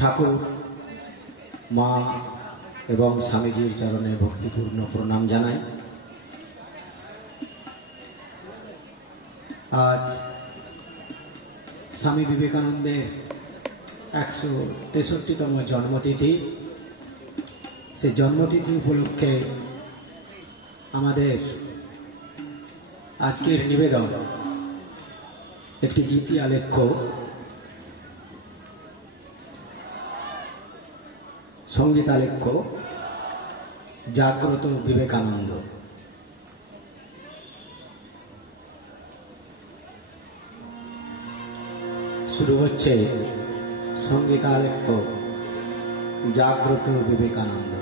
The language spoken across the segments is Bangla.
ঠাকুর মা এবং স্বামীজির চরণে ভক্তিপূর্ণ প্রণাম জানাই। আজ স্বামী বিবেকানন্দের 163তম জন্মতিথি। সে জন্মতিথি উপলক্ষে আমাদের আজকের নিবেদন একটি গীতি আলেখ্য, সঙ্গীতালেখ্য জাগ্রত বিবেকানন্দ। শুরু হচ্ছে সঙ্গীতালেখ্য জাগ্রত বিবেকানন্দ।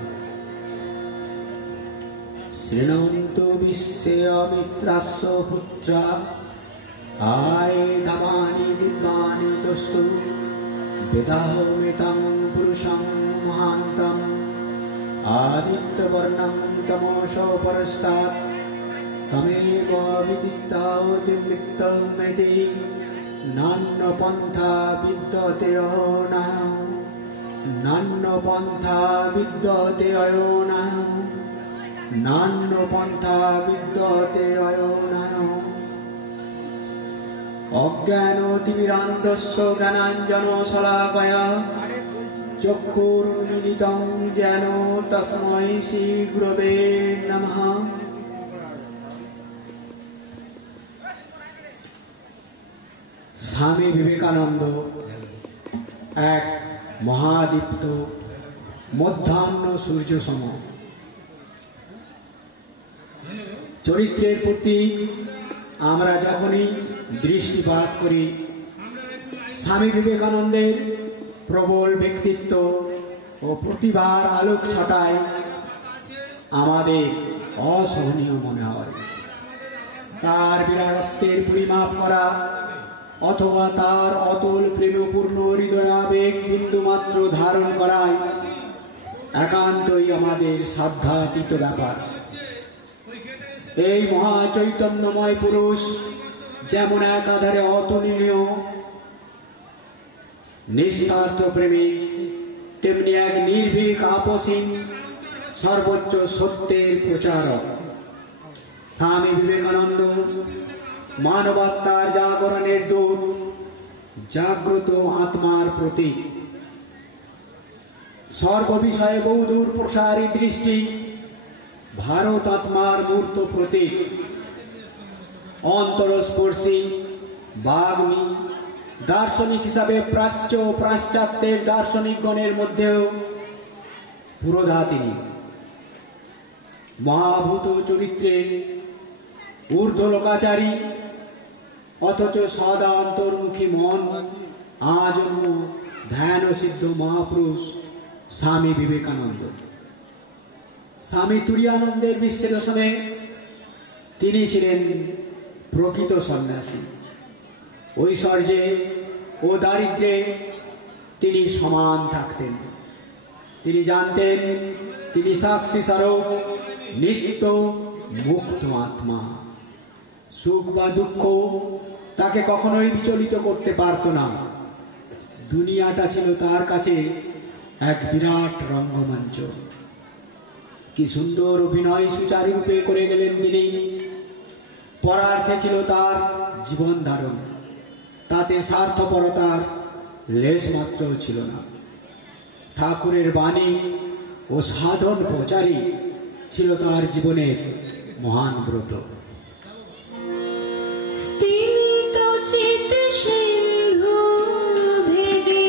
শৃণন্তু বিশ্বে অমিত্রাস্য পুত্রা আয়ে ধামানি দিব্যানি দস্তু বেদাহমিতং পুরুষং মহান্তম আদিত্যবর্ণং তমোষ পরস্তাৎ তমেব বিদিত্তাওতি মৃত্যুমেতি নান্য পন্থা বিদ্যতে অনায় নান্য পন্থা বিদ্যতে অনায় নান্য পন্থা বিদ্যতে অনায় অজ্ঞানতিমিরান্ধস্য জ্ঞানাঞ্জন শলাকয়া চক্ষুর্মিলিতং যেন তস্मै শ্রী গুরবে নমঃ। স্বামী বিবেকানন্দ এক মহাদীপ্ত মধ্যাহ্ন সূর্য সম। চরিত্রের প্রতি আমরা যখনই দৃষ্টিপাত করি, স্বামী বিবেকানন্দের প্রবল ব্যক্তিত্ব ও প্রতিভার আলোক ছটায় আমাদের অসহনীয় মনে হয়। তার বিরাটত্বের পরিমাপ করা অথবা তার অতল প্রেমপূর্ণ হৃদয়াবেগ বিন্দুমাত্র ধারণ করায় একান্তই আমাদের সাধ্যাতীত ব্যাপার। এই মহা চৈতন্যময় পুরুষ যেমন একাধারে অতুলনীয় নিঃস্বার্থ প্রেমিক, তেমনি এক নির্ভীক আপসীন সর্বোচ্চ সত্যের প্রচারক। স্বামী বিবেকানন্দ মানবতার জাগরণের দূত, জাগ্রত আত্মার প্রতীক। সর্ববিষয়ে বহুদূর প্রসারী দৃষ্টি, ভারত আত্মার মূর্ত প্রতীক। অন্তরস্পর্শী বাগ্মী দার্শনিক হিসাবে প্রাচ্য ও পাশ্চাত্যের দার্শনিকগণের মধ্যেও পুরোধা তিনি। মহাভূত চরিত্রে ঊর্ধ্বলোকাচারী অথচ সদা অন্তর্মুখী মন আজন্ম ধ্যান সিদ্ধ মহাপুরুষ স্বামী বিবেকানন্দ। স্বামী তুরীয়ানন্দের বিশ্লেষণে তিনি ছিলেন প্রকৃত সন্ন্যাসী। ঐশ্বর্যে ও দারিদ্র্যে তিনি সমান থাকতেন। তিনি জানতেন তিনি সাক্ষী স্বরূপ নিত্য মুক্ত আত্মা। সুখ বা দুঃখ তাকে কখনোই বিচলিত করতে পারত না। দুনিয়াটা ছিল তার কাছে এক বিরাট রঙ্গমঞ্চ। কি সুন্দর অভিনয় সুচারুরূপে করে গেলেন তিনি। পরার্থে ছিল তার জীবন ধারণ, তাতে স্বার্থপরতার লেশ মাত্র ছিল না। ঠাকুরের বাণী ও সাধন প্রচারই ছিল তার জীবনের মহান ব্রত। সিমিত চিত্তে সিন্ধু ভেদী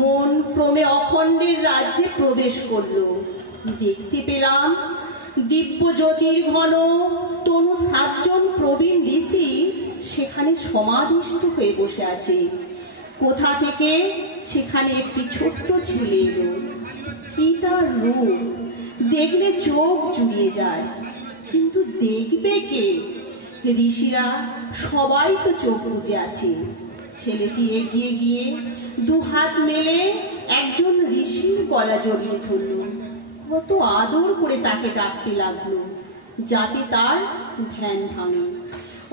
মন ক্রমে অখণ্ডের রাজ্যে প্রবেশ করল। দেখতে পেলাম দিব্য জ্যোতির ঘন তনু 7 জন প্রবীণ ঋষি সেখানে সমাধিস্থ হয়ে বসে আছে। কোথা থেকে সেখানে একটি ছোট্ট ছেলে এলো। কি তার রূপ! দেখলে চোখ জুড়িয়ে যায়, কিন্তু দেখবে কে? ঋষিরা সবাই তো চোখ বুজে আছে। ছেলেটি এগিয়ে গিয়ে 2 হাত মেলে একজন ঋষির গলা জড়িয়ে ধরল। কত আদর করে তাকে ডাকতে লাগলো যাতে তার ধ্যান ভাঙে।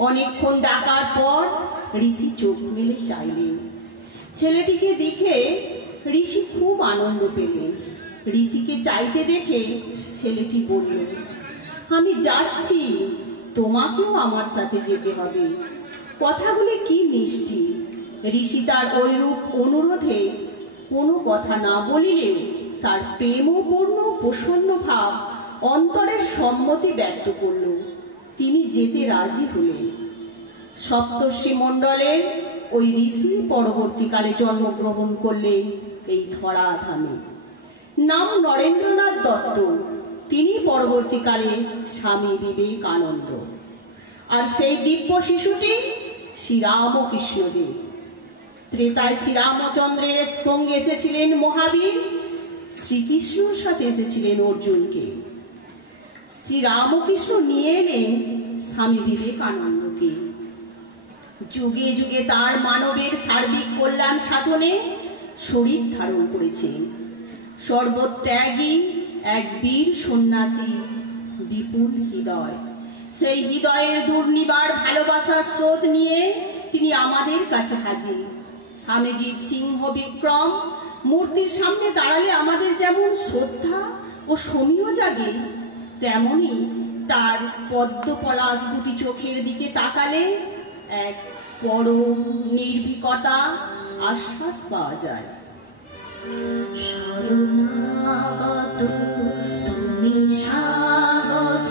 অনেকক্ষণ ডাকার পর ঋষি চোখ মেলে চাইলেন। ছেলেটিকে দেখে ঋষি খুব আনন্দ পেলেন। ঋষিকে চাইতে দেখে ছেলেটি বলল, আমি যাচ্ছি, তোমাকেও আমার সাথে যেতে হবে। কথাগুলি কি মিষ্টি! ঋষি তার ঐরূপ অনুরোধে কোনো কথা না বলিলেও তার প্রেমপূর্ণ প্রসন্ন ভাব অন্তরের সম্মতি ব্যক্ত করল। তিনি যেতে রাজি হলেন। সপ্তর্ষি মণ্ডলের ওই ঋষি পরবর্তীকালে জন্মগ্রহণ করলেন এই ধরাধামে। নাম নরেন্দ্রনাথ দত্ত। তিনি পরবর্তীকালে স্বামী বিবেকানন্দ। আর সেই দিব্য শিশুটি শ্রীরামকৃষ্ণদেব। ত্রেতায় শ্রীরামচন্দ্রের সঙ্গে এসেছিলেন মহাবীর, শ্রীকৃষ্ণর সাথে এসেছিলেন অর্জুনকে। শ্রীরামকৃষ্ণ নিয়ে এলেন স্বামী বিবেকানন্দকে। যুগে যুগে তার মানবের সার্বিক কল্যাণ সাধনে শরীর ধারণ করেছেন। সর্বত্যাগী এক বীর সন্ন্যাসী, বিপুল হৃদয়। সেই হৃদয়ের দুর্নিবার ভালোবাসার স্রোত নিয়ে তিনি আমাদের কাছে হাজির। স্বামীজির সিংহ বিক্রম মূর্তির সামনে দাঁড়ালে আমাদের যেমন শ্রদ্ধা ও সমীহ জাগে, তেমনি তার পদ্ম পলাশ দুটি চোখের দিকে তাকালে এক পরম নির্ভীকতা আশ্বাস পাওয়া যায়। শরণাগত তুমি স্বাগত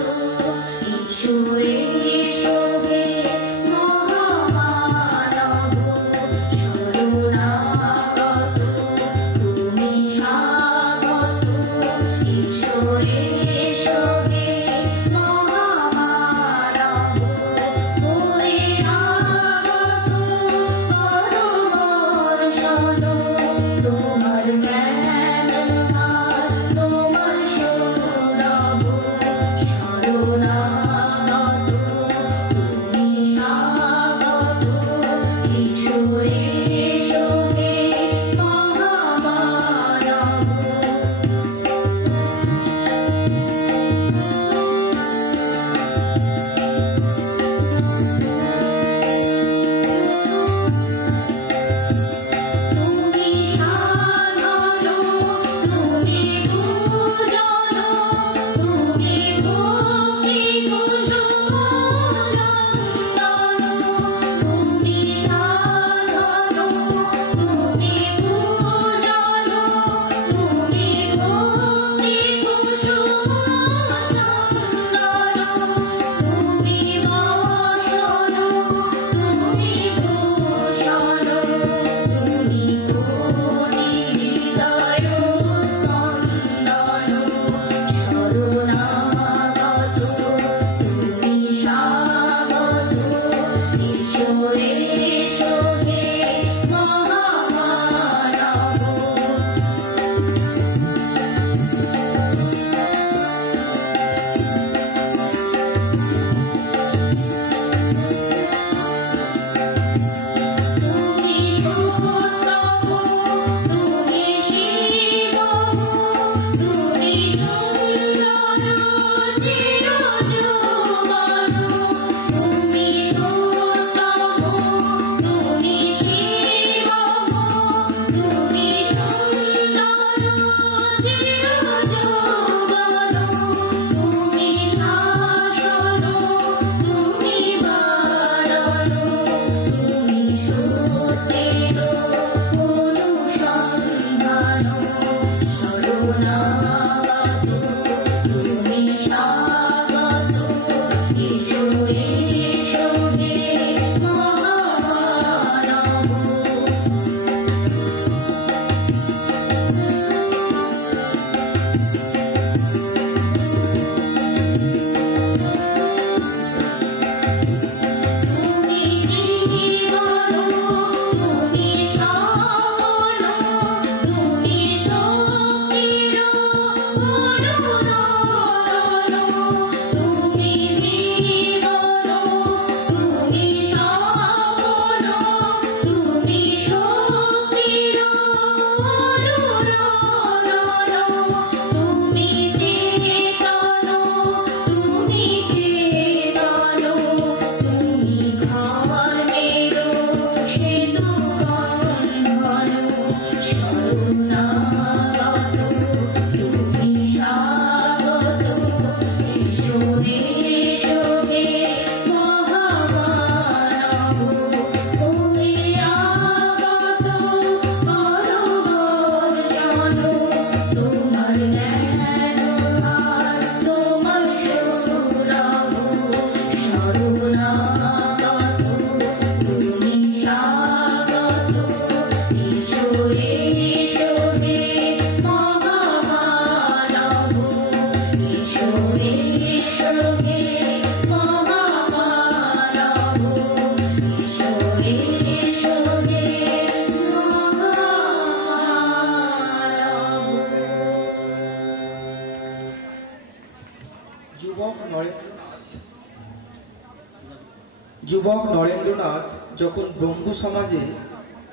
যুবক নরেন্দ্রনাথ যখন ব্রহ্ম সমাজে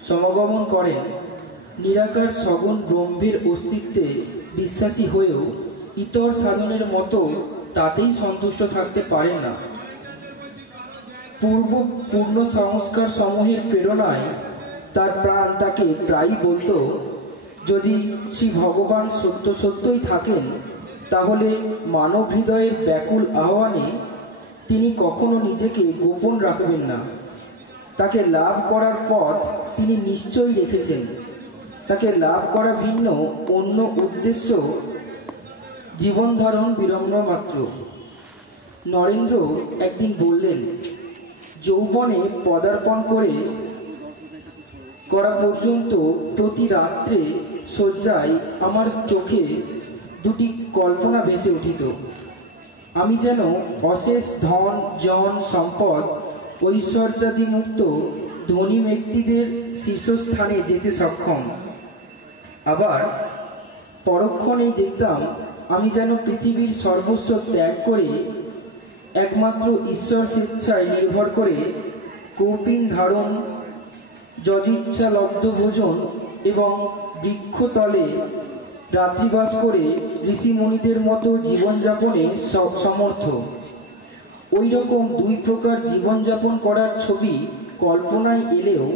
সমাগমন করেন, নিরাকার সগুণ ব্রহ্মের অস্তিত্বে বিশ্বাসী হয়েও ইতর সাধনের মতো তাতেই সন্তুষ্ট থাকতে পারেন না। পূর্ণ সংস্কার সমূহের প্রেরণায় তার প্রাণ তাকে প্রায়ই বলত, যদি শ্রী ভগবান সত্য সত্যই থাকেন তাহলে মানব হৃদয়ের ব্যাকুল আহ্বানে তিনি কখনো নিজেকে গোপন রাখবেন না। তাকে লাভ করার পথ তিনি নিশ্চয়ই রেখেছেন। তাকে লাভ করা ভিন্ন অন্য উদ্দেশ্য জীবন ধারণ বিড়ম্ব মাত্র। নরেন্দ্র একদিন বললেন, যৌবনে পদার্পণ করা পর্যন্ত প্রতি রাত্রে শয্যায় আমার চোখে দুটি কল্পনা ভেসে উঠিত। আমি যেন অশেষ ধন জন সম্পদ ঐশ্বর্যাদি মুক্ত ধনী ব্যক্তিদের শীর্ষস্থানে যেতে সক্ষম। আবার পরক্ষণেই দেখতাম আমি যেন পৃথিবীর সর্বস্ব ত্যাগ করে একমাত্র ঈশ্বর স্বেচ্ছায় নির্ভর করে কৌপিন ধারণ, যদিচ্ছা লব্ধ ভোজন এবং বৃক্ষতলে রাত্রিবাস করে ঋষিমুনিদের মতো জীবনযাপনে সমর্থ। ওই রকম দুই প্রকার জীবনযাপন করার ছবি কল্পনায় এলেও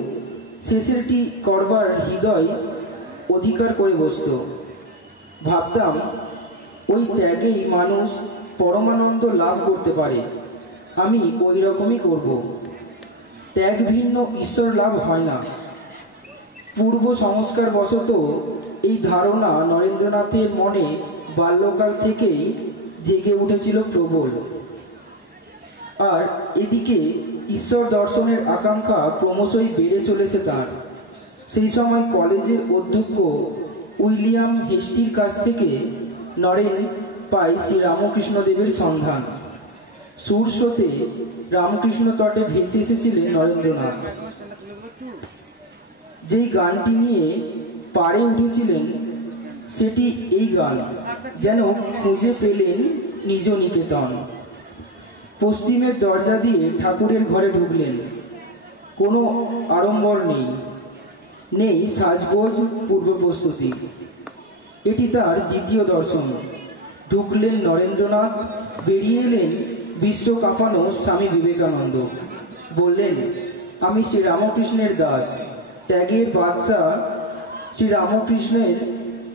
শেষেরটি করবার হৃদয় অধিকার করে বসত। ভাবতাম ওই ত্যাগেই মানুষ পরমানন্দ লাভ করতে পারে। আমি ওই রকমই করব। ত্যাগ ভিন্ন ঈশ্বর লাভ হয় না। পূর্ব সংস্কার বশত এই ধারণা নরেন্দ্রনাথের মনে বাল্যকাল থেকেই জেগে উঠেছিল প্রবল। আর এদিকে ঈশ্বর দর্শনের আকাঙ্ক্ষা ক্রমশই বেড়ে চলেছে তার। সেই সময় কলেজের অধ্যক্ষ উইলিয়াম হেস্টির কাছ থেকে নরেন পায় শ্রী রামকৃষ্ণদেবের সন্ধান। সুরস্রোতে রামকৃষ্ণ তটে ভেসে এসেছিলেন নরেন্দ্রনাথ। যেই গানটি নিয়ে পাড়ে উঠেছিলেন সেটি এই গান, যেন খুঁজে পেলেন নিজ নিকেতন। পশ্চিমের দরজা দিয়ে ঠাকুরের ঘরে ঢুকলেন। কোনো আড়ম্বর নেই সাজগোজ পূর্ব প্রস্তুতি। এটি তার দ্বিতীয় দর্শন। ঢুকলেন নরেন্দ্রনাথ, বেরিয়ে এলেন বিশ্ব কাঁপানো স্বামী বিবেকানন্দ। বললেন, আমি শ্রী রামকৃষ্ণের দাস, ত্যাগের বাদশা। শ্রী রামকৃষ্ণের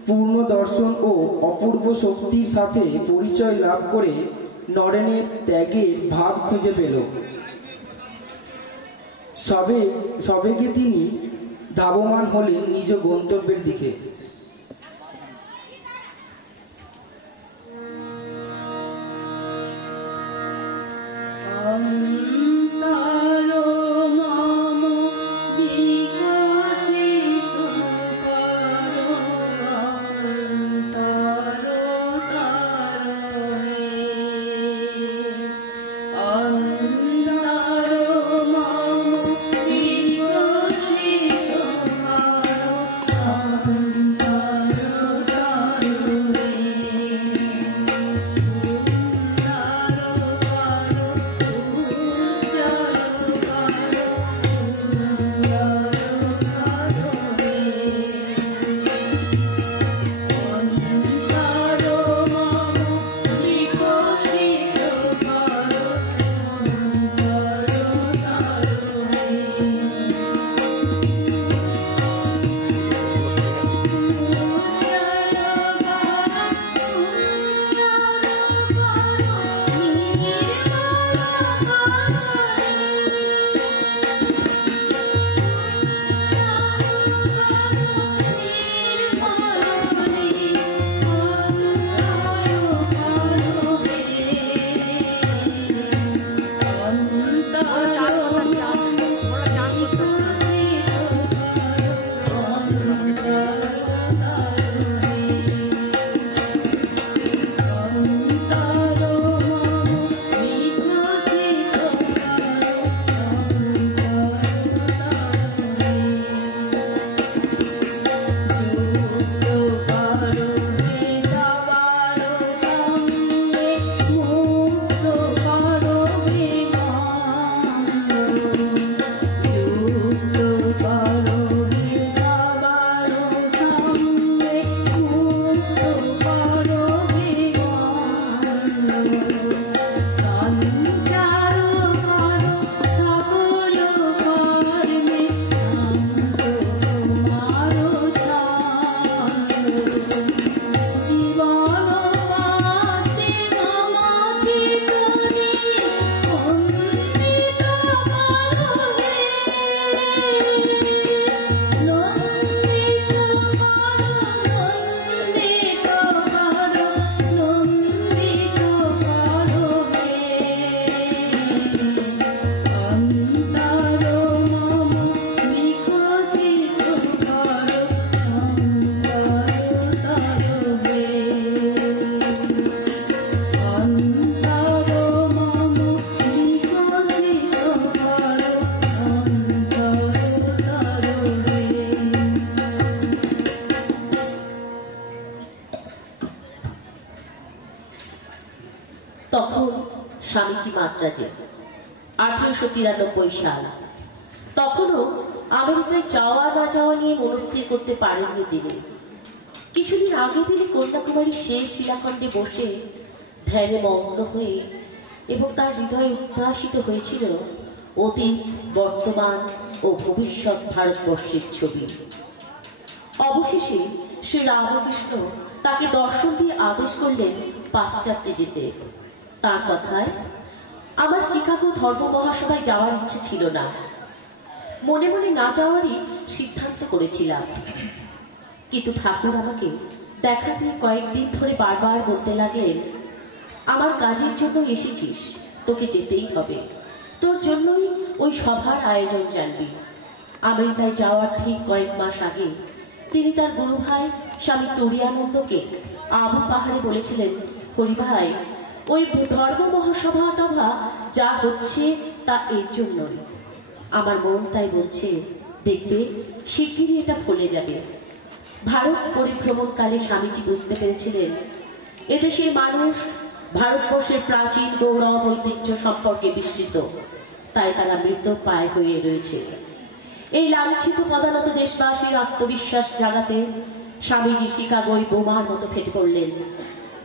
পূর্ণ দর্শন ও অপূর্ব শক্তির সাথে পরিচয় লাভ করে নরেনের ত্যাগের ভাব খুঁজে পেল। সবেগে তিনি ধাবমান হলেন নিজ গন্তব্যের দিকে। Thank you. হাতরাজে। 1893 সাল। তখনও আমেরিকায় যাওয়া না যাওয়া নিয়ে মনস্থির করতে পারেননি তিনি। কিছুদিন আগে তিনি কন্যাকুমারীর শেষ শিলাখণ্ডে বসে ধ্যানে মগ্ন হয়ে এবং তার হৃদয়ে উদ্ভাসিত হয়েছিল অতীত, বর্তমান ও ভবিষ্যৎ ভারতবর্ষের ছবি। অবশেষে শ্রী রামকৃষ্ণ তাকে দর্শন দিয়ে আদেশ করলেন পাশ্চাত্যে যেতে। তার কথায়, আমার শিকাগো ধর্ম মহাসভায় যাওয়ার ইচ্ছে ছিল না, মনে মনে না যাওয়ারই সিদ্ধান্ত করেছিলাম। কিন্তু ঠাকুর আমাকে দেখা দিয়ে কয়েকদিন ধরে বারবার বলতে লাগলেন, আমার কাজের জন্য এসেছিস, তোকে যেতেই হবে, তোর জন্যই ওই সভার আয়োজন জানবি। আমেরিকায় যাওয়ার ঠিক কয়েক মাস আগে তিনি তার গুরু ভাই স্বামী তুরিয়ানন্দকে আবু পাহাড়ে বলেছিলেন, হরি ভাই, ওই ধর্ম মহাসভা টভা যা হচ্ছে তা এর জন্যই। আমার মন তাই বলছে, দেখবে শিগগিরই এটা ফলে যাবে। ভারত পরিভ্রমণকালে স্বামীজি বুঝতে পেরেছিলেন এদেশের মানুষ ভারতবর্ষের প্রাচীন গৌরব ঐতিহ্য সম্পর্কে বিস্মৃত, তাই তারা মৃত পায় হয়ে রয়েছে। এই লাঞ্ছিত পদানত দেশবাসীর আত্মবিশ্বাস জাগাতে স্বামীজি শিকাগোয় বোমার মতো ফেটে পড়লেন।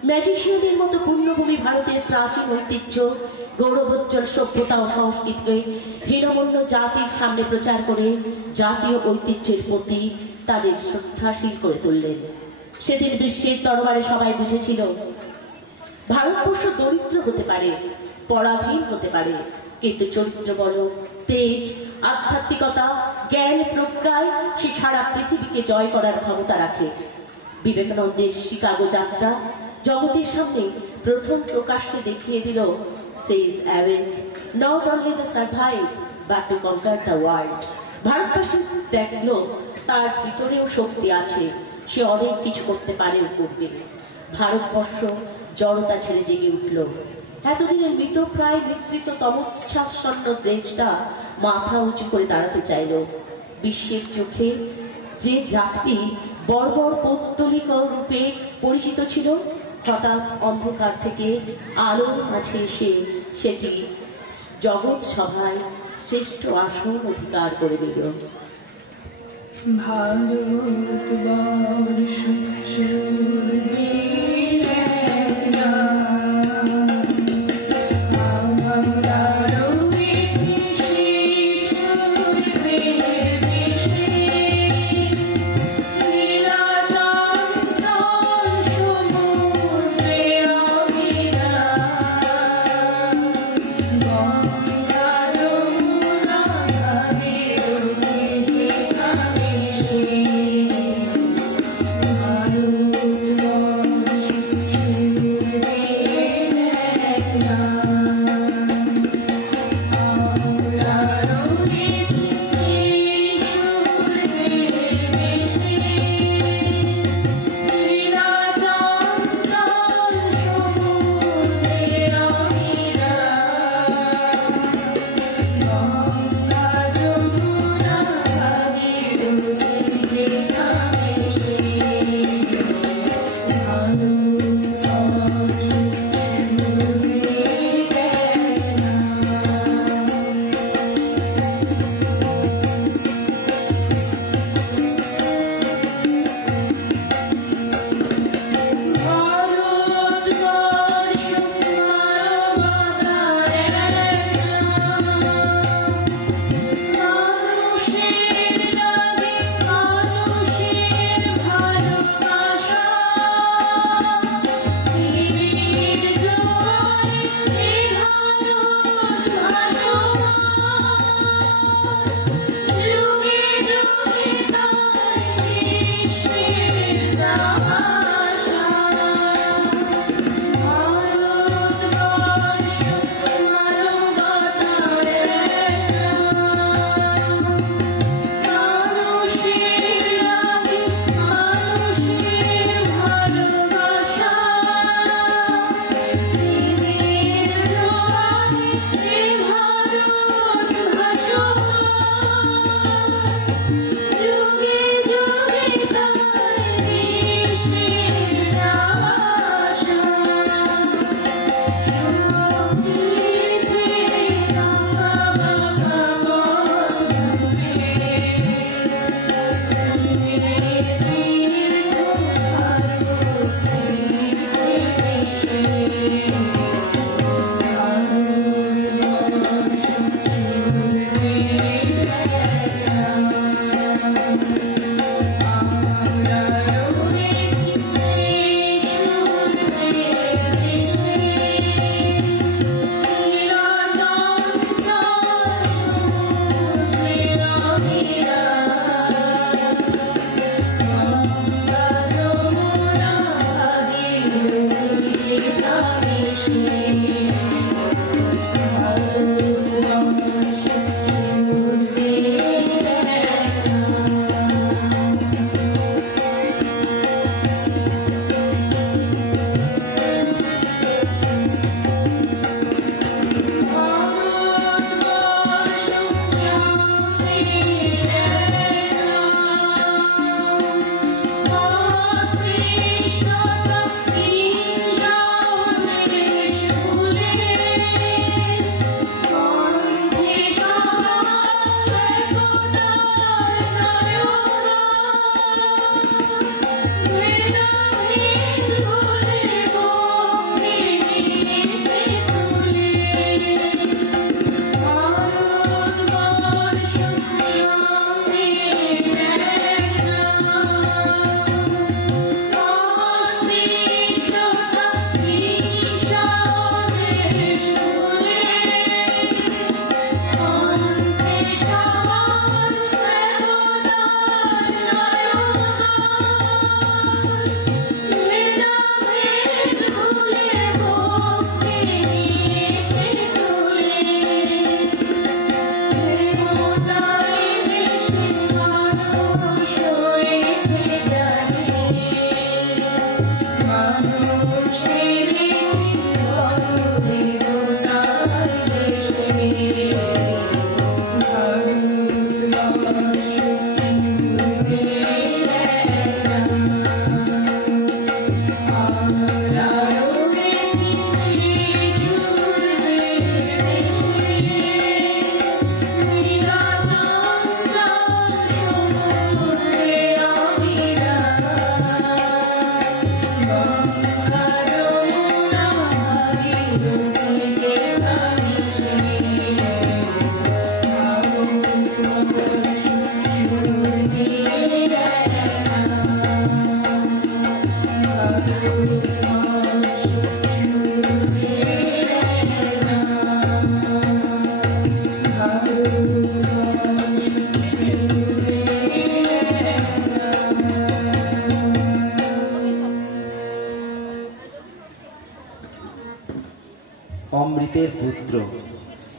ম্যাজিশিয়ানের মতো পুণ্যভূমি ভারতের প্রাচীন ঐতিহ্য, গৌরবোজ্জ্বল সভ্যতা ও সংস্কৃতিকে হীনমন্য জাতির সামনে প্রচার করে জাতীয় ঐতিহ্যের প্রতি তাদের শ্রদ্ধাশীল করে তুললেন। সেদিন বিশ্বের দরবারে সবাই বুঝেছিল, ভারতবর্ষ দরিদ্র হতে পারে, পরাধীন হতে পারে, কিন্তু চরিত্র বড়, তেজ, আধ্যাত্মিকতা, জ্ঞান, প্রজ্ঞায় সে সারা পৃথিবীকে জয় করার ক্ষমতা রাখে। বিবেকানন্দের শিকাগো যাত্রা জগতের সামনে প্রথম প্রকাশ্যে দেখিয়ে দিল, সে is awake not only the survive but to conquer the world. ভারতবাসী দেখল তার ভিতরেও শক্তি আছে, সে অনেক কিছু করতে পারে ও করবে। ভারতবর্ষ জড়তা ছেড়ে জেগে উঠল। এতদিনের মৃত প্রায় মৃত্যুত তমচ্ছাচ্ছন্ন দেশটা মাথা উঁচু করে দাঁড়াতে চাইল। বিশ্বের চোখে যে জাতি বর্বর পৌত্তলিক রূপে পরিচিত ছিল, হঠাৎ অন্ধকার থেকে আলোর মাঝে এসে সেটি জগৎ সভায় শ্রেষ্ঠ আসন অধিকার করে দিল। ভারতবর্ষ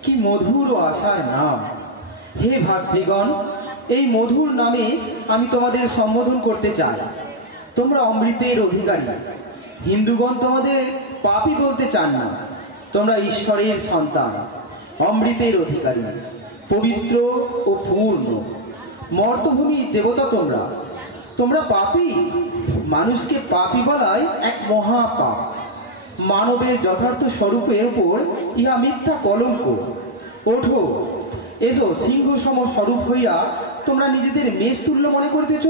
কি মধুর ও আশার নাম। হে ভাতৃগণ, এই মধুর নামে আমি তোমাদের সম্বোধন করতে চাই। তোমরা অমৃতের অধিকারী। হিন্দুগণ তোমাদের পাপী বলতে চান না। তোমরা ঈশ্বরের সন্তান, অমৃতের অধিকারী, পবিত্র ও পূর্ণ মর্তভূমির দেবতা। তোমরা তোমরা পাপী। মানুষকে পাপী বলাই এক মহাপাপ। মানবের যথার্থ স্বরূপের উপর ইহা মিথ্যা কলঙ্ক। ওঠো, এসো, সিংহ সম স্বরূপ হইয়া তোমরা নিজেদের মেষ তুল্য মনে করিতেছ।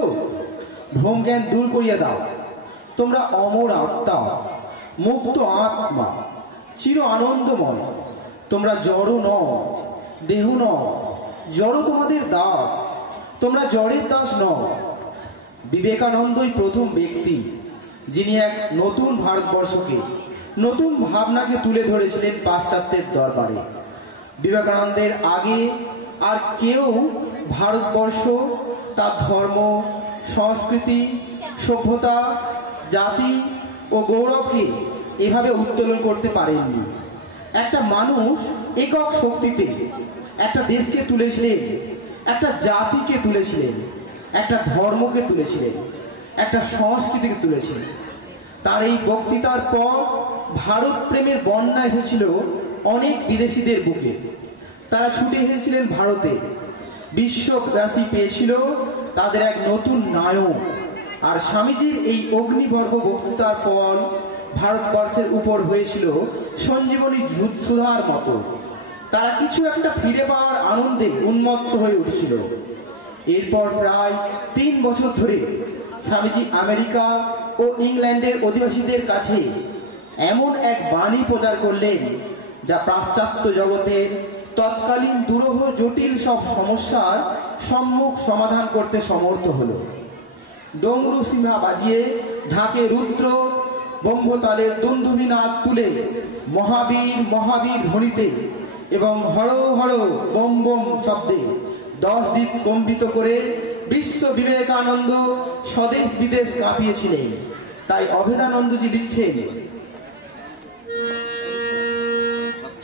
ভ্রম জ্ঞান দূর করিয়া দাও। তোমরা অমর আত্মা, মুক্ত আত্মা, চির আনন্দময়। তোমরা জড় নও, দেহ নও। জড় তোমাদের দাস, তোমরা জড়ের দাস নও। বিবেকানন্দই প্রথম ব্যক্তি যিনি এক নতুন ভারতবর্ষকে, নতুন ভাবনাকে তুলে ধরেছিলেন পাশ্চাত্যের দরবারে। বিবেকানন্দের আগে আর কেউ ভারতবর্ষ, তার ধর্ম, সংস্কৃতি, সভ্যতা, জাতি ও গৌরবকে এভাবে উত্তোলন করতে পারেননি। একটা মানুষ একক শক্তিতে একটা দেশকে তুলেছিলেন, একটা জাতিকে তুলেছিলেন, একটা ধর্মকে তুলেছিলেন, একটা সংস্কৃতিকে তুলেছিলেন। তার এই বক্তৃতার পর ভারত প্রেমের বন্যা এসেছিল অনেক বিদেশিদের বুকে। তারা ছুটে এসেছিলেন ভারতে। বিশ্ববাসী পেয়েছিল তাদের এক নতুন নায়ক। আর স্বামীজির এই অগ্নিগর্ভ বক্তৃতার পর ভারতবর্ষের উপর হয়েছিল সঞ্জীবনী সুধার মতো। তারা কিছু একটা ফিরে পাওয়ার আনন্দে উন্মত্ত হয়ে উঠেছিল। এরপর প্রায় 3 বছর ধরে স্বামীজি আমেরিকা ও ইংল্যান্ডের অধিবাসীদের কাছে এমন এক বাণী প্রচার করলেন, যা পাশ্চাত্য জগতের তৎকালীন দুরূহ জটিল সব সমস্যার সম্মুখ সমাধান করতে সমর্থ হল। ডমরু সীমা বাজিয়ে, ঢাকে রুদ্র ব্রহ্মতালের দুন্দুভিনাদ তুলে, মহাবীর মহাবীর ধ্বনিতে এবং হর হর বম বম শব্দে 10 দিক কম্পিত করে বিশ্ব বিবেকানন্দ স্বদেশ বিদেশ কাঁপিয়েছিলেন। তাই অভেদানন্দজি লিখছেন,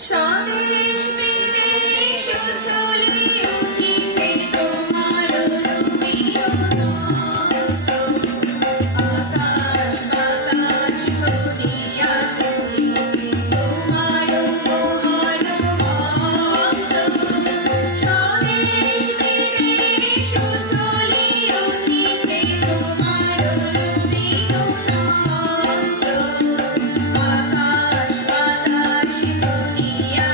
স্বদেশ বিদেশ চলে উঠিছে তোমার রূপির আকাশ বাতাস ভরিয়া তুলেছে তোমার মহান মন্ত্র। স্বদেশ বিদেশ চলে উঠিছে তোমার রূপির মন্ত্র। আকাশ বাতাস ভরিয়া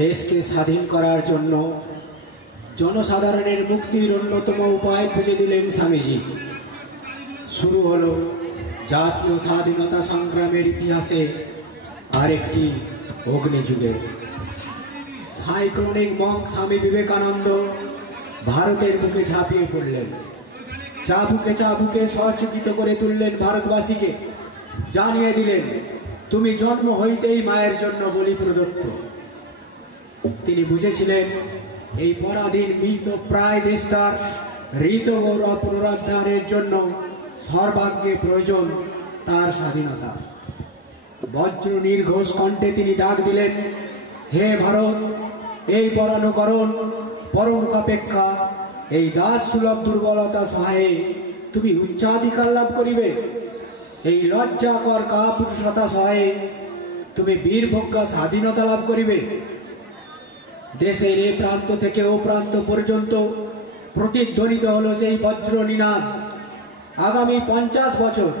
দেশকে স্বাধীন করার জন্য জনসাধারণের মুক্তির অন্যতম উপায় খুঁজে দিলেন স্বামীজি। শুরু হলো জাতীয় স্বাধীনতা সংগ্রামের ইতিহাসে আরেকটি অগ্নিযুগের। সাইক্লোনিক মঙ্ক স্বামী বিবেকানন্দ ভারতের বুকে ঝাঁপিয়ে পড়লেন। চাবুকে সচকিত করে তুললেন ভারতবাসীকে, জানিয়ে দিলেন তুমি জন্ম হইতেই মায়ের জন্য বলি প্রদত্ত। তিনি বুঝেছিলেন এই পরাধীন মৃত প্রায় দেশটার হৃত গৌরব পুনরুদ্ধারের জন্য সর্বাগ্রে প্রয়োজন তার স্বাধীনতা। বজ্র নির্ঘোষ কণ্ঠে তিনি ডাক দিলেন, হে ভারত, এই পরানুকরণ পরমকাপেক্ষা এই দাস সুলভ দুর্বলতা সহায়ে তুমি উচ্চাধিকার লাভ করিবে। এই লজ্জাকর কাপুরুষতা সহায়ে তুমি বীরভোগ্যা স্বাধীনতা লাভ করিবে। দেশের এ প্রান্ত থেকে ও প্রান্ত পর্যন্ত প্রতিধ্বনিত হলো সেই বজ্র নিনাদ, আগামী 50 বছর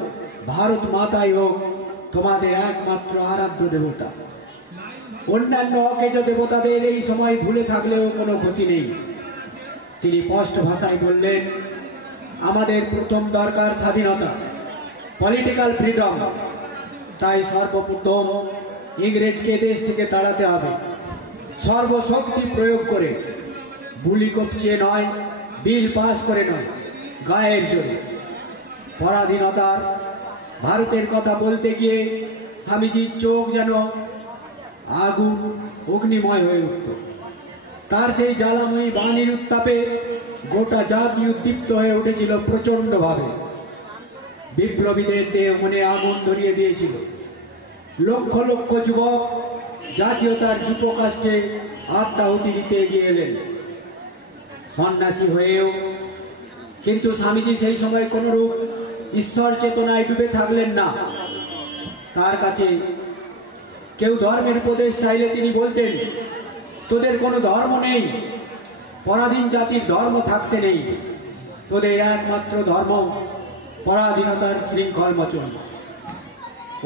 ভারত মাতাই হোক তোমাদের একমাত্র আরাধ্য দেবতা। অন্যান্য অকেজ দেবতাদের এই সময় ভুলে থাকলেও কোনো ক্ষতি নেই। তিনি স্পষ্ট ভাষায় বললেন, আমাদের প্রথম দরকার স্বাধীনতা, পলিটিক্যাল ফ্রিডম। তাই সর্বপ্রথম ইংরেজকে দেশ থেকে তাড়াতে হবে, সর্বশক্তি প্রয়োগ করে, বুলি কপচে নয়, বিল পাস করে নয়, গায়ের জোরে। পরাধীনতার ভারতের কথা বলতে গিয়ে স্বামীজির চোখ যেন আগুন অগ্নিময় হয়ে উঠত। তার সেই জ্বালাময়ী বাণীর উত্তাপে গোটা জাতি উদ্দীপ্ত হয়ে উঠেছিল প্রচন্ডভাবে। বিপ্লবীদের দেহ মনে আগুন ধরিয়ে দিয়েছিল। লক্ষ লক্ষ যুবক জাতীয়তার যুবকাষ্টে আত্মাহুতি দিতে এগিয়ে এলেন সন্ন্যাসী হয়েও। কিন্তু স্বামীজি সেই সময় কোনরূপ ঈশ্বর চেতনায় ডুবে থাকলেন না। তার কাছে কেউ ধর্মের উপদেশ চাইলে তিনি বলতেন, তোদের কোনো ধর্ম নেই, পরাধীন জাতির ধর্ম থাকতে নেই, তোদের একমাত্র ধর্ম পরাধীনতার শৃঙ্খল মোচন।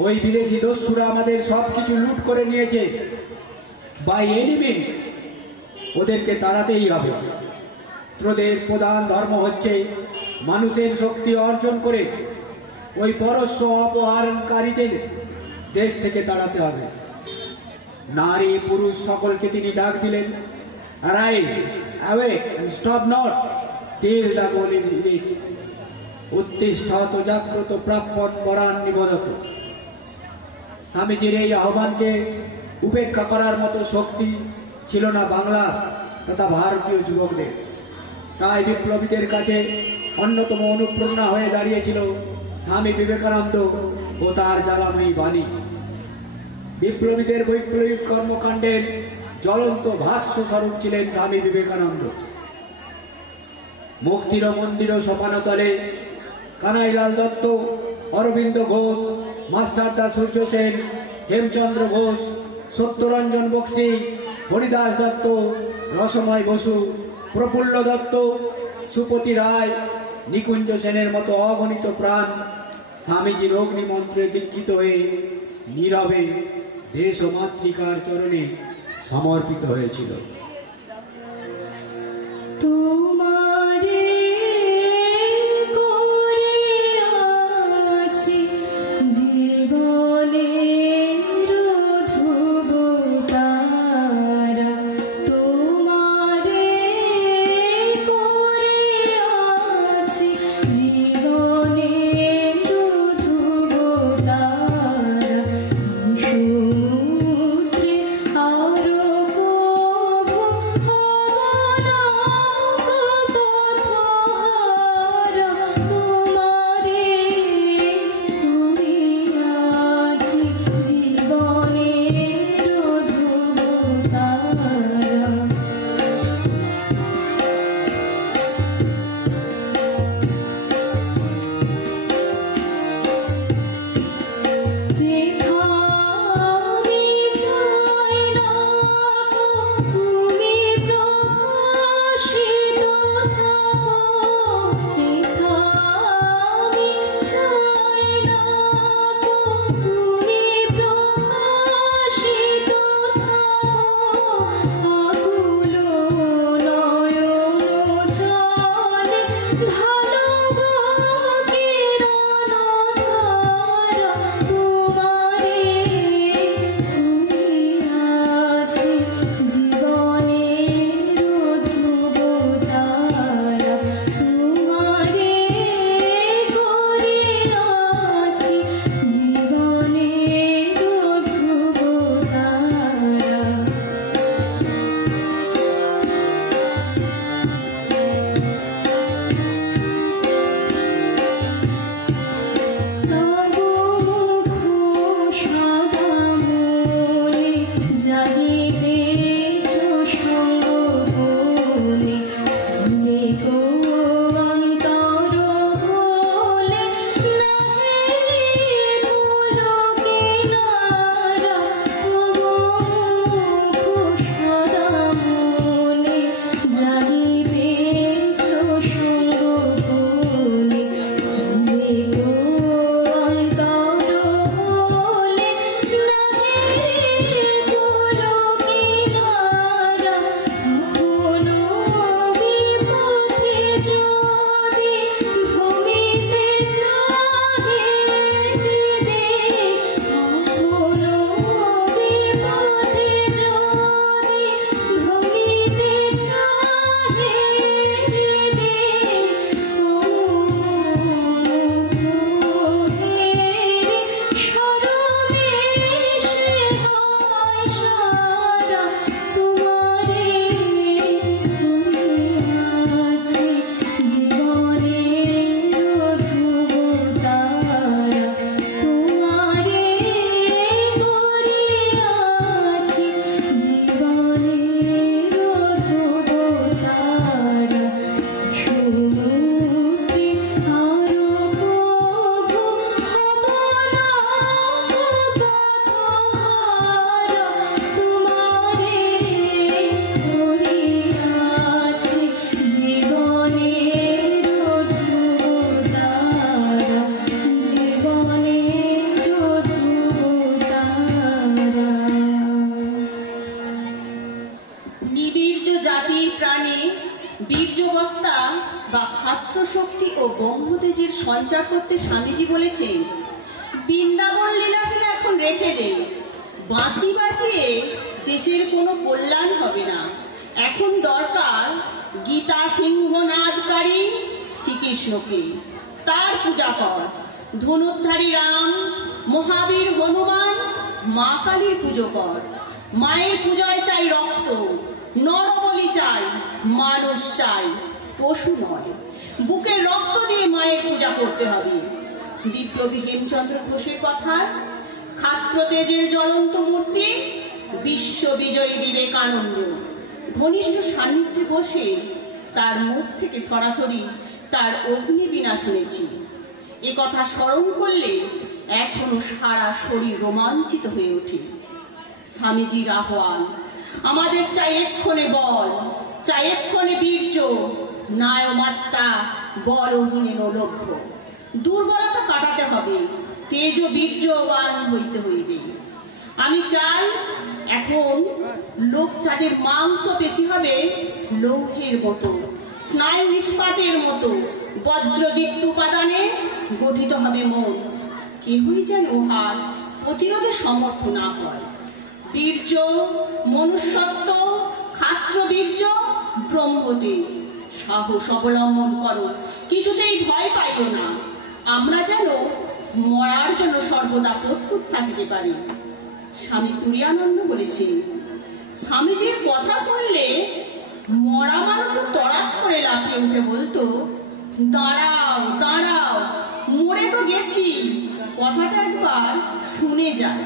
ওই বিদেশি দস্যুরা আমাদের সবকিছু লুট করে নিয়েছে, বাই এনি মিনস ওদেরকে তাড়াতেই হবে। তোদের প্রধান ধর্ম হচ্ছে মানুষের শক্তি অর্জন করে ওই পরস্য অপহরণকারীদের দেশ থেকে তাড়াতে হবে। নারী পুরুষ সকলকে তিনি ডাক দিলেন, arise, awake and stop not till the holy week. উত্তিষ্ঠত জাগ্রত প্রাপ্যন পরাণ নিবোধত। স্বামীজির এই আহ্বানকে উপেক্ষা করার মতো শক্তি ছিল না বাংলার তথা ভারতীয় যুবকদের। তাই বিপ্লবীদের কাছে অন্যতম অনুপ্রেরণা হয়ে দাঁড়িয়েছিল স্বামী বিবেকানন্দ ও তার জ্বালাময়ী বাণী। বিপ্লবীদের বৈপ্লবিক কর্মকাণ্ডের জ্বলন্ত ভাষ্য স্বরূপ ছিলেন স্বামী বিবেকানন্দ। মুক্তির মন্দির সোপানতলে কানাইলাল দত্ত, অরবিন্দ ঘোষ, মাস্টার দা সূর্য সেন, হেমচন্দ্র ঘোষ, সত্যরঞ্জন বক্সী, হরিদাস দত্ত, রসময় বসু, প্রফুল্ল দত্ত, সুপতি রায়, নিকুঞ্জ সেনের মতো অগণিত প্রাণ স্বামীজির অগ্নিমন্ত্রে দীক্ষিত হয়ে নীরবে দেশ ও মাতৃকার চরণে সমর্পিত হয়েছিল। তোমারে করে আছি জীবনের ধ্রুব তারা, তোমারে করে আছি জীবনের ধ্রুব তারা, সমুদ্রে আরো কভু অস্ত্রশক্তি ও ব্রহ্মতেজের সঞ্চার করতে স্বামীজি বলেছেন, বৃন্দাবন লীলাফিলা এখন রেখে দে, বাঁশি বাজিয়ে দেশের কোনো কল্যাণ হবে না। এখন দরকার গীতা সিংহনাদকারী শ্রীকৃষ্ণকে, তার পূজা কর। ধনুর্ধারী রাম, মহাবীর হনুমান, মা কালীর পুজো কর। মায়ের পূজায় চাই রক্ত, নরবলি চাই, মানুষ চাই, পশু নয়। বুকের রক্ত দিয়ে মায়ের পূজা করতে হবে। বিপ্লবী হেমচন্দ্র ঘোষের কথা, ক্ষাত্রতেজের জ্বলন্ত মূর্তি বিশ্ব বিজয়ী বিবেকানন্দ। ঘনিষ্ঠ সান্নিধ্যে বসে তার মুখ থেকে সরাসরি তার অগ্নিবীণা শুনেছি। এ কথা স্মরণ করলে এখনো সারা শরীর রোমাঞ্চিত হয়ে ওঠে। স্বামীজির আহ্বান, আমাদের চাই এক্ষণে বল, চাই এক্ষণে বীর্য, নায়মাত্রা বলহীনের লভ্য। দুর্বলতা কাটাতে হবে, তেজ বীর্যবান হইতে হইবে। আমি চাই এখন লোক যাদের মাংস পেশি হবে লৌহের মতো, স্নায়ু ইস্পাতের মতো, বজ্রদীপ্ত উপাদানে গঠিত হবে মন। কেহই যেন উহার প্রতিরোধে সমর্থ না হয়। বীর্য, মনুষ্যত্ব, ক্ষাত্র বীর্য, ব্রহ্মতেজ, সাহস অবলম্বন করো, কিছুতেই ভয় পাইও না। আমরা যেন মরার জন্য সর্বদা প্রস্তুত থাকিতে পারি। স্বামী তুরীয়ানন্দ বলেছেন, স্বামীজির কথা শুনলে মরা মানুষ তড়াৎ করে লাফিয়ে উঠে বলতো, দাঁড়াও দাঁড়াও, মরে তো গেছি, কথাটা একবার শুনে যায়।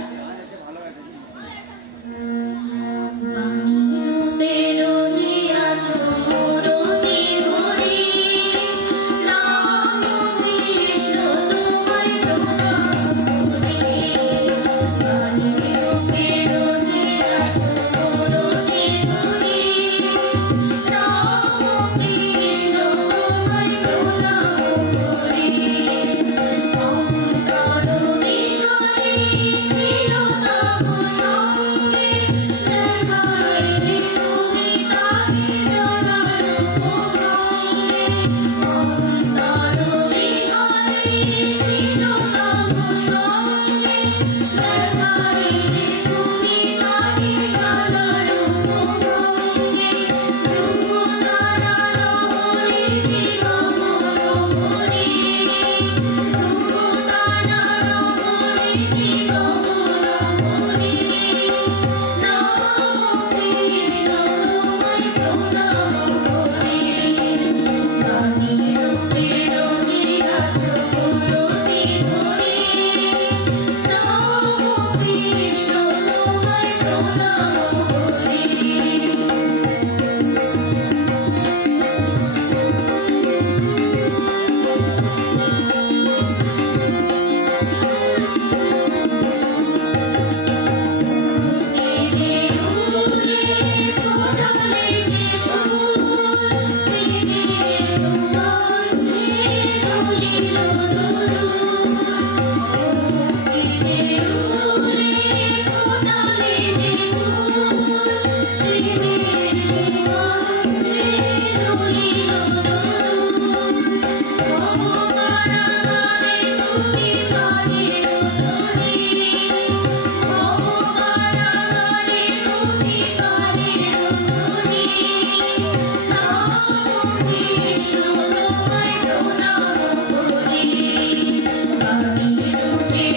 Thank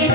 you.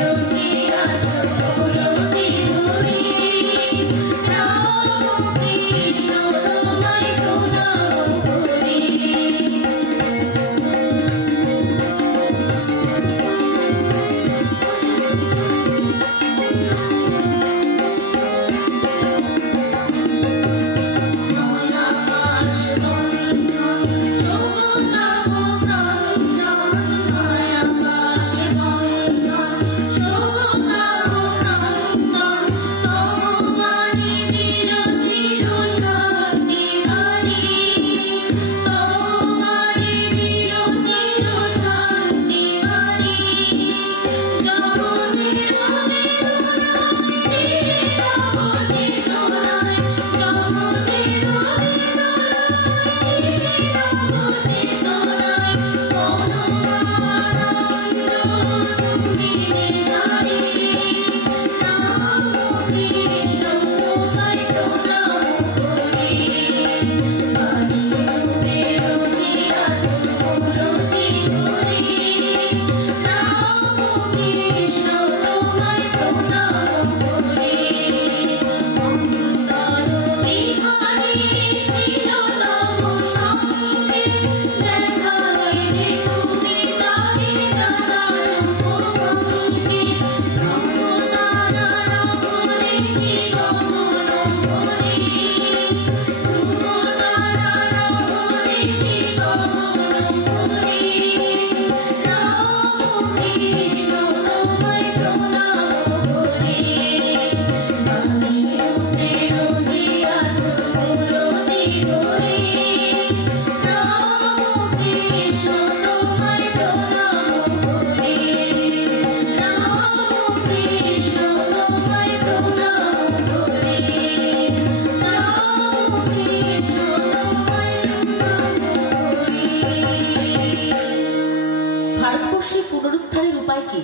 ভারতবর্ষের পুনরুদ্ধারের উপায় কি?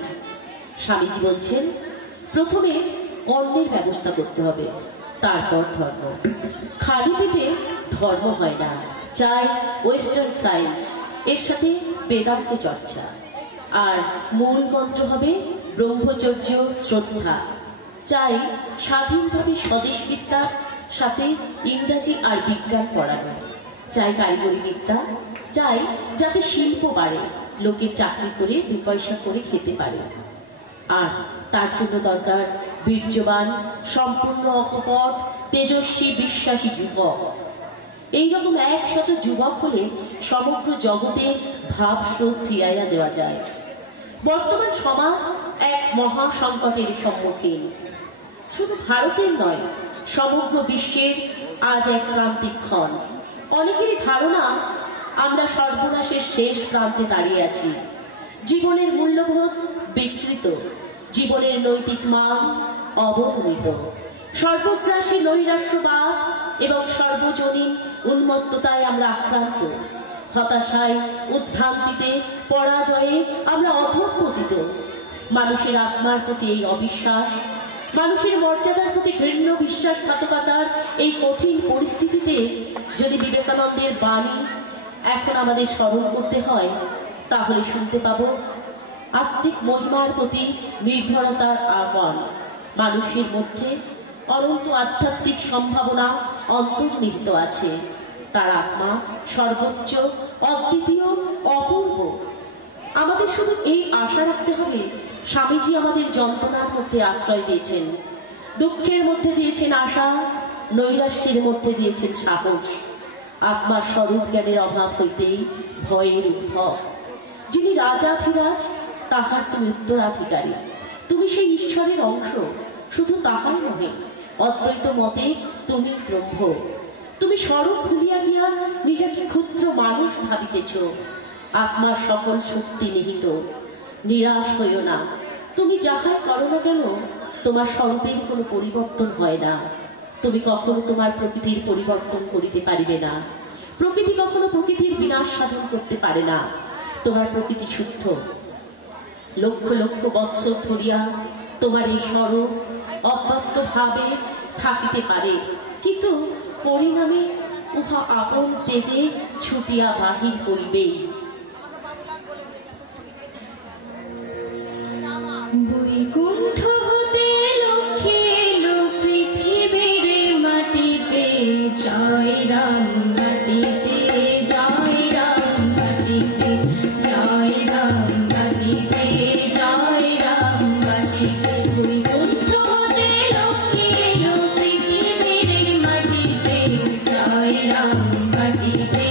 স্বামীজি বলছেন, প্রথমে অন্নের ব্যবস্থা করতে হবে, তারপর ধর্ম। খালি পেটে ধর্ম হয় না, চাই ওয়েস্টার্ন সায়েন্স, এর সাথে বেদান্ত চর্চা। আর মূল মন্ত্র হবে ব্রহ্মচর্য, শ্রদ্ধা। চাই স্বাধীনভাবে স্বদেশ বিদ্যার সাথে ইংরাজি আর বিজ্ঞান পড়ানো। চাই কারিগরি বিদ্যা, চাই যাতে শিল্প বাড়ে, লোকে চাকরি করে 2 পয়সা করে খেতে পারে। আর তার জন্য দরকার বীর্যবান, সম্পূর্ণ অকপট, তেজস্বী, বিশ্বাসী যুবক। এইরকম 100 যুবক হলে সমগ্র জগতে ভাবস্রোত ফিরাইয়া দেওয়া যায়। বর্তমান সমাজ এক মহা সংকটের সম্মুখীন। শুধু ভারতের নয়, সমগ্র বিশ্বের আজ এক প্রান্তিক ক্ষণ। অনেকেরই ধারণা আমরা সর্বনাশের শেষ প্রান্তে দাঁড়িয়ে আছি। জীবনের মূল্যবোধ বিকৃত, জীবনের নৈতিক মান অবনমিত, সর্বগ্রাসী নৈরাশ্যবাদ এবং সর্বজনীন উন্মত্ততায় আমরা আক্রান্ত। হতাশায়, উদ্ভ্রান্তিতে, পরাজয়ে আমরা অধঃপতিত। মানুষের আত্মার প্রতি এই অবিশ্বাস, মানুষের মর্যাদার প্রতি ঘৃণ্য বিশ্বাসঘাতকতার এই কঠিন পরিস্থিতিতে যদি বিবেকানন্দের বাণী এখন আমাদের স্মরণ করতে হয়, তাহলে শুনতে পাবো আত্মিক মহিমার প্রতি নির্ভরতার আহ্বান। মানুষের মধ্যে অনন্ত আধ্যাত্মিক সম্ভাবনা অন্তর্নিহিত আছে। তার আত্মা সর্বোচ্চ, অদ্বিতীয়, অপূর্ব। আমাদের শুধু এই আশা রাখতে হবে, স্বামীজি আমাদের যন্ত্রণার মধ্যে আশ্রয় দিয়েছেন, দুঃখের মধ্যে দিয়েছেন আশা, নৈরাশ্যের মধ্যে দিয়েছেন সাহস। আত্মার স্বরূপ জ্ঞানের অভাব হইতেই ভয়ের উদ্ভব। যিনি রাজাধিরাজ, তাহার তুমি উত্তরাধিকারী। তুমি সেই ঈশ্বরের অংশ, শুধু তাহাই নহে, অদ্বৈত মতে তুমি ব্রহ্ম। তুমি স্বরূপ ভুলিয়া গিয়া নিজেকে ক্ষুদ্র মানুষ ভাবিতেছ। আত্মার সকল শক্তি নিহিত। নিরাশ হইও না, তুমি যাহাই করো না কেন, তোমার স্বরূপের কোনো পরিবর্তন হয় না। তুমি কখনো তোমার প্রকৃতির পরিবর্তন করিতে পারিবে না। প্রকৃতি কখনো প্রকৃতির বিনাশ সাধন করতে পারে না। তোমার প্রকৃতি শুদ্ধ। লক্ষ লক্ষ বৎসর ধরিয়া তোমার এই স্বরূপ অব্যক্ত ভাবে থাকিতে পারে, কিন্তু পরিণামে উহা আপন তেজে ছুটিয়া বাহির করিবেই। বৈকুণ্ঠ হতে লক্ষ্মী এলো পৃথিবীর মাটিতে, জয় রাম মাটিতে, জয় রাম মাটিতে, জয় রাম মাটিতে, জয় রাম মাটিতে। বৈকুণ্ঠ হতে লক্ষ্মী এলো পৃথিবীর মাটিতে, জয় রাম মাটিতে,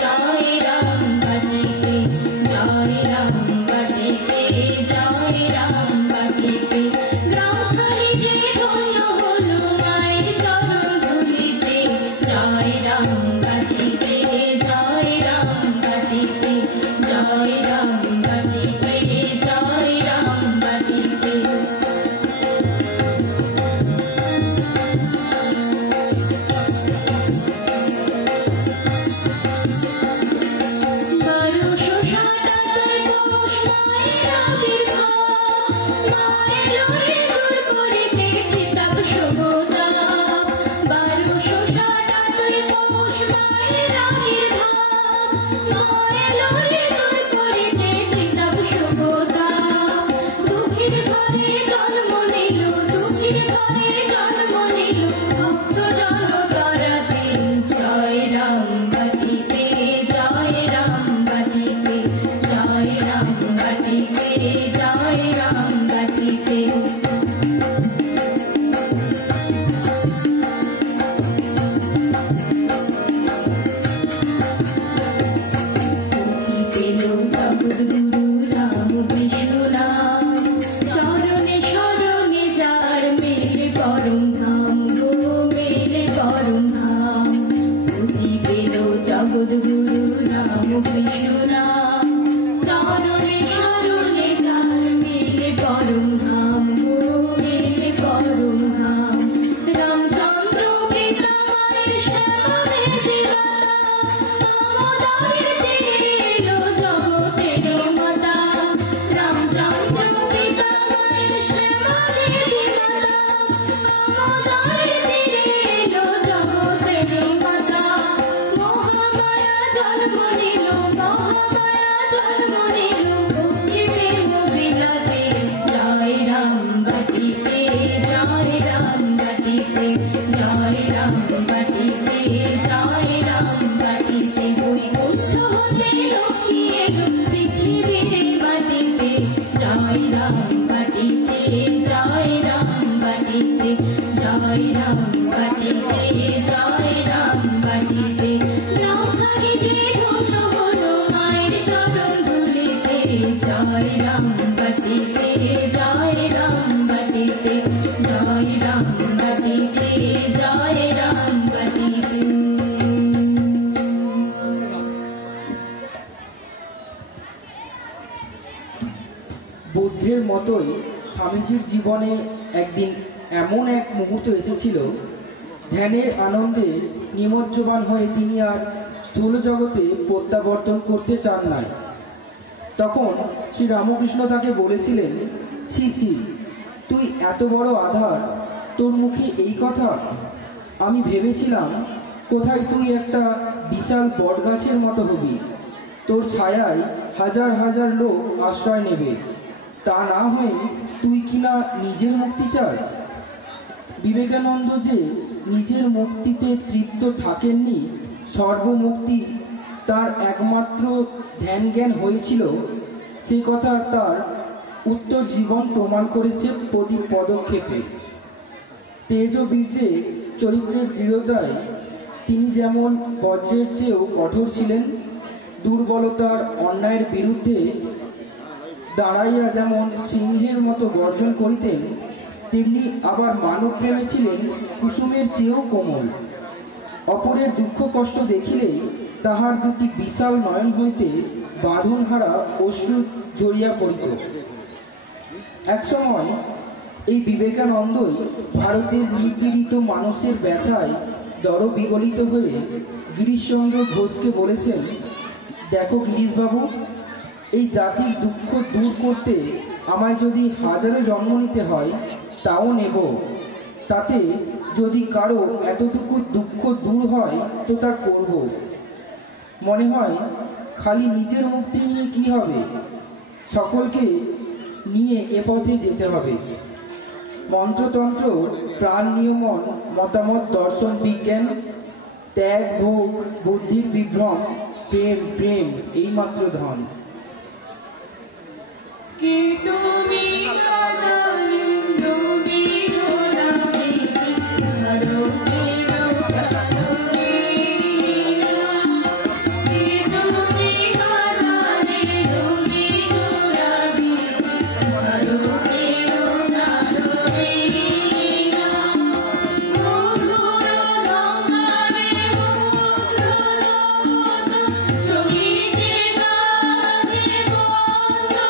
জয় রাম মাটিতে, জয় রাম মাটিতে, জয় রাম মাটিতে। গ্রামখানি যে ধন্য হলো মায়ের চরণ ধুলিতে, জয় রাম মাটিতে, জয় রাম মাটিতে, জয় রাম মাটিতে, জয় রাম মাটিতে। বারোশো ৭৭ পৌষ মায়ের আবির্ভাব, মায়ের লয়ে দূর করিতে খিতাব শোভতাপ। ১২৭৭ পৌষ মায়ের আবির্ভাব, মায়ের লয়ে দূর করিতে খিতাব শোভতাপ। দুঃখীর ঘরে জন্ম নিল, দুঃখীর ঘরে জন্ম নিল, ভক্ত জনতারাতে, জয় রাম মাটিতে, জয় রাম মাটিতে, জয় রাম মাটিতে, জয় রাম মাটিতে। পেল জগদ্গুরু রাম কৃষ্ণ নাম, চরণে শরণে যার মেলে পরম ধাম গো, মেলে পরম ধাম। পুঁথি পেল জগদ্গুরু রাম কৃষ্ণ নাম, চরণে শরণে যার মেলে পরম ধাম গো, মেলে পরম ধাম। রামচন্দ্র পিতা মায়ের শ্যামলের বিধাতা, দামোদরের তীরে এলো জগতের মাতা। এলো ভক্তি প্রেম বিলাতে জয় রাম বাটিতে জয় রাম বাটিতে জয় রাম বাটিতে জয় রাম বাটিতে বৈকুণ্ঠ হতে লক্ষ্মী এলো পৃথিবীতে বাটিতে জয় রাম বাটিতে জয় রাম বাটিতে জয় রাম বাটিতে জয় রাম বাটিতে রাধারি যে ধন্য হলো মায়ের চরণ ধুলিতে জয় রাম বাটিতে জয় রাম বাটিতে জয় রাম বাটিতে জয় রাম বাটিতে। বুদ্ধের মতোই স্বামীজির জীবনে একদিন এমন এক মুহূর্ত এসেছিল, ধ্যানের আনন্দে নিমজ্জবান হয়ে তিনি আর স্থূল জগতে প্রত্যাবর্তন করতে চান না। তখন শ্রী রামকৃষ্ণ তাকে বলেছিলেন, ছি ছি, তুই এত বড় আধার, তোর মুখে এই কথা? আমি ভেবেছিলাম কোথায় তুই একটা বিশাল বটগাছের মতো হবি, তোর ছায়ায় হাজার হাজার লোক আশ্রয় নেবে, তা না হয়ে তুই কিনা নিজের মুক্তি চাস। বিবেকানন্দ যে নিজের মুক্তিতে তৃপ্ত থাকেননি, সর্বমুক্তি তার একমাত্র ধ্যান জ্ঞান হয়েছিল, সে কথা তার উত্তর জীবন প্রমাণ করেছে প্রতি পদক্ষেপে। তেজ ও বীর্যে চরিত্রের দৃঢ়তায় তিনি যেমন বজ্রের চেয়েও কঠোর ছিলেন, দুর্বলতার অন্যায়ের বিরুদ্ধে দাঁড়াইয়া যেমন সিংহের মতো গর্জন করিতেন, তেমনি আবার মানব প্রেমে ছিলেন কুসুমের চেয়েও কোমল। অপরের দুঃখ কষ্ট দেখিলেই তাহার দুটি বিশাল নয়ন হইতে বাঁধনহারা অশ্রু জড়িয়া পড়িত। একসময় এই বিবেকানন্দই ভারতের নিপীড়িত মানুষের ব্যথায় দর বিগলিত হয়ে গিরিশচন্দ্র ঘোষকে বলেছেন, দেখো গিরিশবাবু, এই জাতির দুঃখ দূর করতে আমায় যদি হাজারো জন্ম নিতে হয় তাও নেব, তাতে যদি কারো এতটুকু দুঃখ দূর হয় তো তা করব। মনে হয় খালি নিজের মুক্তি নিয়ে কি হবে, সকলকে নিয়ে এ পথে যেতে হবে। মন্ত্রতন্ত্র, প্রাণ নিয়মন, মতামত, দর্শন, বিজ্ঞান, ত্যাগ, ভোগ, বুদ্ধির বিভ্রম, প্রেম প্রেম এইমাত্র ধন। কে তুমি গজেন্দ্র বিরোরাবে ধরতে রৌদ্রে কে তুমি গজেন্দ্র বিরোরাবে ধরতে রৌদ্রে মধুর রঙ্গারে মধুর সঙ্গীতে গানে বন্দনা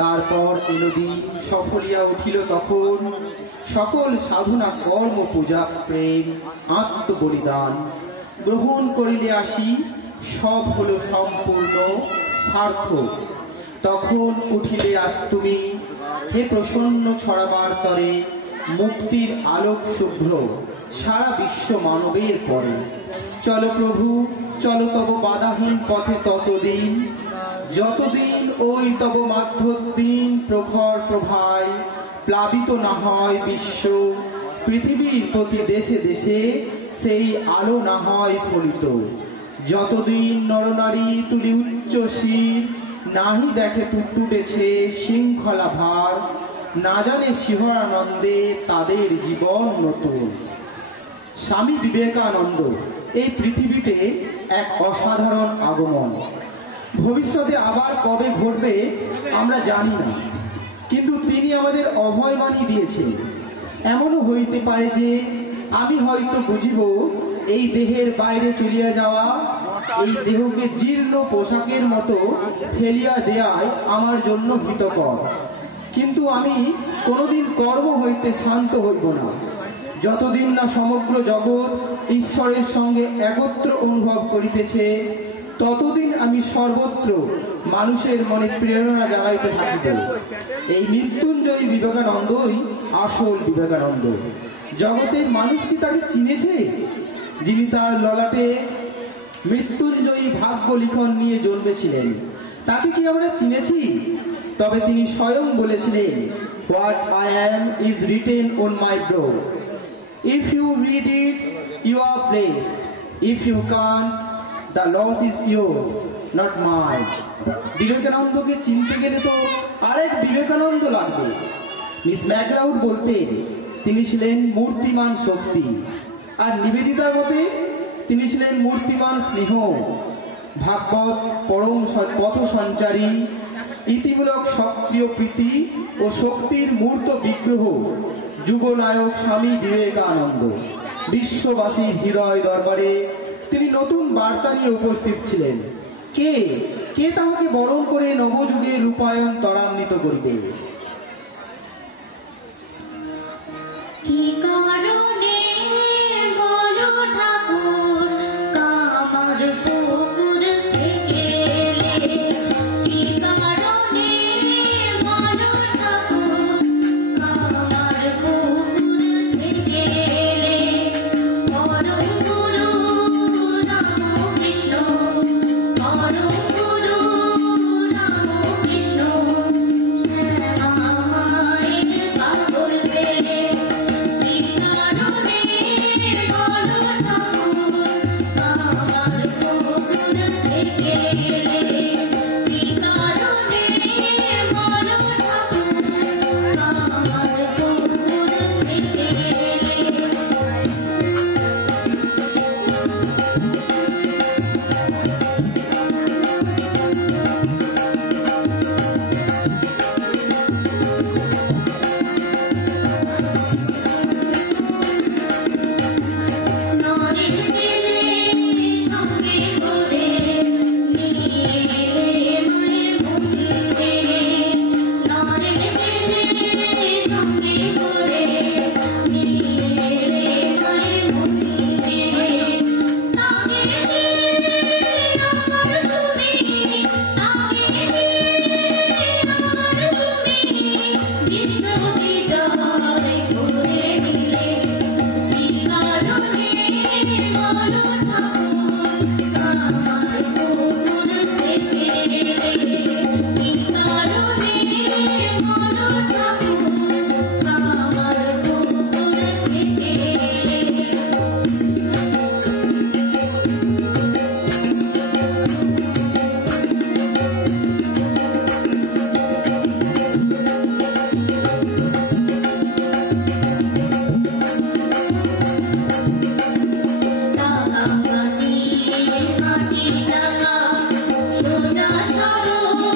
তারপর এলদিন সফলিয়া উঠিল তখন সকল সাধনা কর্ম পূজা প্রেম আত্মবলিদান গ্রহণ করিলে আসি সব হলো সম্পূর্ণ সার্থক। তখন উঠিলে আস তুমি হে প্রসন্ন ছড়াবার তরে মুক্তির আলোক শুভ্র সারা বিশ্ব মানবের পরে। চলো প্রভু চলো তব বাধাহীন পথে ততদিন যতদিন ওই তব মাধ্যদিন প্রখর প্রভায় প্লাবিত না হয় বিশ্ব পৃথিবীর প্রতি দেশে দেশে সেই আলো না হয় ফলিত। যতদিন নরনারী তুলি উচ্চ শির নাহি দেখে টুটেছে শৃঙ্খলা ভার না জানে শিহরানন্দে তাদের জীবন নতুন। স্বামী বিবেকানন্দ এই পৃথিবীতে এক অসাধারণ আগমন। ভবিষ্যতে আবার কবে ঘটবে আমরা জানি না, কিন্তু তিনি আমাদের অভয়বাণী দিয়েছেন। এমনও হইতে পারে যে আমি হয়তো বুঝিব এই দেহের বাইরে চলিয়া যাওয়া, এই দেহকে জীর্ণ পোশাকের মতো ফেলিয়া দেয়াই আমার জন্য হিতকর, কিন্তু আমি কোনোদিন কর্ম হইতে শান্ত হইব না যতদিন না সমগ্র জগৎ ঈশ্বরের সঙ্গে একত্র অনুভব করিতেছে। ততদিন আমি সর্বত্র মানুষের মনে প্রেরণা জাগাইতে থাকিব। এই মৃত্যুঞ্জয়ী বিবেকানন্দই আসল বিবেকানন্দ। জগতের মানুষ কি তাকে চিনেছে? যিনি তার ললাটে মৃত্যুঞ্জয়ী ভাগ্য লিখন নিয়ে জন্মেছিলেন, তাকে কি আমরা চিনেছি? তবে তিনি স্বয়ং বলেছিলেন, what I am is written on my brow. If you read it you are blessed, if you can't the loss is yours, not mine. বিবেকানন্দকে চিনতে গেলে তো আরেক বিবেকানন্দ লাগবে। মিস ম্যাকলাউড বলতেন তিনি ছিলেন মূর্তিমান শক্তি, আর নিবেদিতার মতে তিনি ছিলেন মূর্তিমান স্নেহ। ভাগবত পরম পথ সঞ্চারী, ইতিমূলক সক্রিয় প্রীতি ও শক্তির মূর্ত বিগ্রহ যুগনায়ক স্বামী বিবেকানন্দ। বিশ্ববাসীর হৃদয় দরবারে তিনি নতুন বার্তা নিয়ে উপস্থিত ছিলেন। কে কে তাহাকে বরণ করে নবযুগের রূপায়ণ ত্বরান্বিত করিবে? কি কারণে বলো ঠাকুর কামার পুকুর থেকে এলে? কি কারণে বলো ঠাকুর কামার পুকুর থেকে এলে? পরম গুরু রামকৃষ্ণ, পরম গুরু রামকৃষ্ণ শ্যামা মায়ের পাগল ছেলে। কি কারণে বলো ঠাকুর কামার পুকুর থেকে এলে? কি কারণে বলো ঠাকুর কামার পুকুর থেকে এলে? নরেশ দেশে সঙ্গে করে নিয়ে এলে মায়ের মন্দিরে। নরেশ দেশে সঙ্গে করে নিয়ে এলে মায়ের মন্দিরে। তাকে আমার তুমি, তাকে আমার তুমি বিশ্ব বিজয় করে দিলে। কি কারণে বলো ঠাকুর কামার পুকুর থেকে এলে? কি কারণে বলো ঠাকুর কামার পুকুর থেকে এলে? টাকা মাটি মাটি টাকা সোজা সরল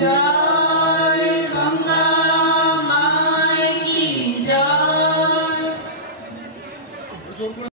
জয়